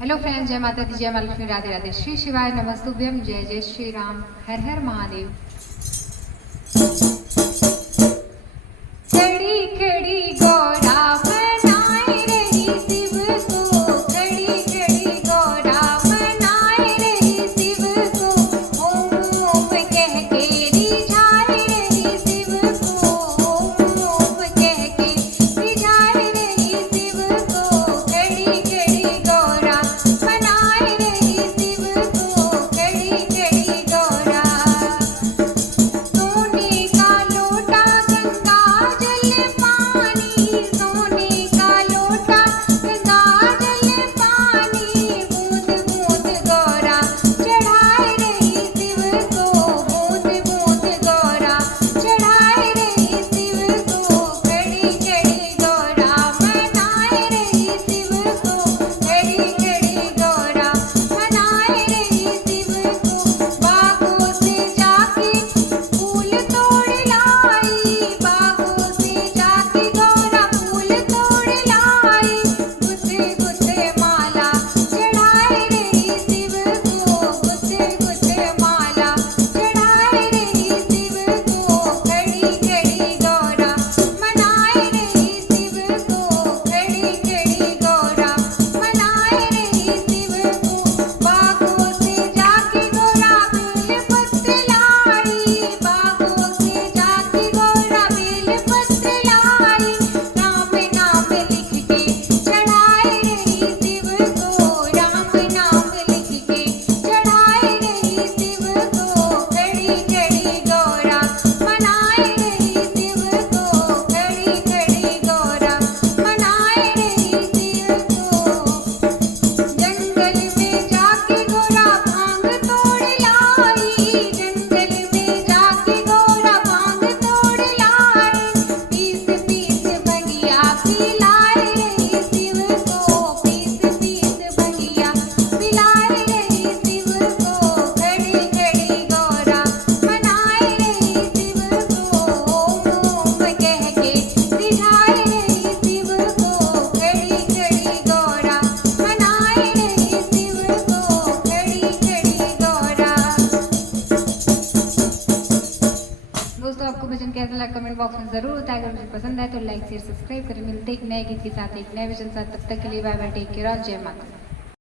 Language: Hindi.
हेलो फ्रेंड्स, जय माता दी, जय माँ लक्ष्मी, राधे राधे, श्री शिवाय नमस्तुभ्यम, जय जय श्री राम, हर हर महादेव। खड़ी खड़ी गौरा मनाए रही शिव को, खड़ी खड़ी गौरा मनाए रही शिव को, ओम ओम कह के रिझाए रही शिव को, ओम ओम कह के रिझाए रही शिव को, खड़ी खड़ी गौरा मनाए रही शिव को, खड़ी खड़ी गौरा। सोने का लोटा गंगा जल पानी, सोने का लोटा गंगा जल पानी, बूंद बूंद गौरा चढ़ाए रही शिव को, बूंद बूंद गौरा चढ़ाए रही शिव को, खड़ी खड़ी गौरा मनाए रही शिव को, खड़ी खड़ी गौरा मनाए रही शिव को। बागों से जाके फूल तोड़ लाई, बागों से जाके गौरा फूल तोड़ लाई, गुथे गुथे माला चढ़ाए रही शिव को, गुथे गुथे माला चढ़ाए रही शिव को, खड़ी खड़ी गौरा मनाए रही शिव को, खड़ी खड़ी गौरा मनाए रही शिव को। बागों से जाके गौरा बेल पत्र लाई, बागों से जाके गौरा बेल पत्र लाई, राम नाम लिख के चढ़ाए रही शिव को, राम नाम लिख के चढ़ाए रही शिव को, खड़ी खड़ी गौरा मनाए रही शिव को, खड़ी खड़ी गौरा मनाए रही शिव को। जंगल में जाके गौरा भांग तोड़ लाई, जंगल में जाके गौरा भांग तोड़ लाई, पीस पीस भंगिया पिलाए रही शिव को, पीस पीस भंगिया पिलाए रही शिव को, खड़ी खड़ी गौरा मनाए रही शिव को, ओम ओम कह के रिझाए रही शिव को, खड़ी खड़ी गौरा मनाए रही शिव को, खड़ी खड़ी गौरा। दोस्तों, आपको भजन कैसा लगा कमेंट बॉक्स में जरूर बताएं। अगर मुझे पसंद आए तो लाइक शेयर सब्सक्राइब करें। मिलते एक नए गीत के साथ, एक नए भजन साथ, तब तक के लिए बाय बाय, टेक केयर और जय माता।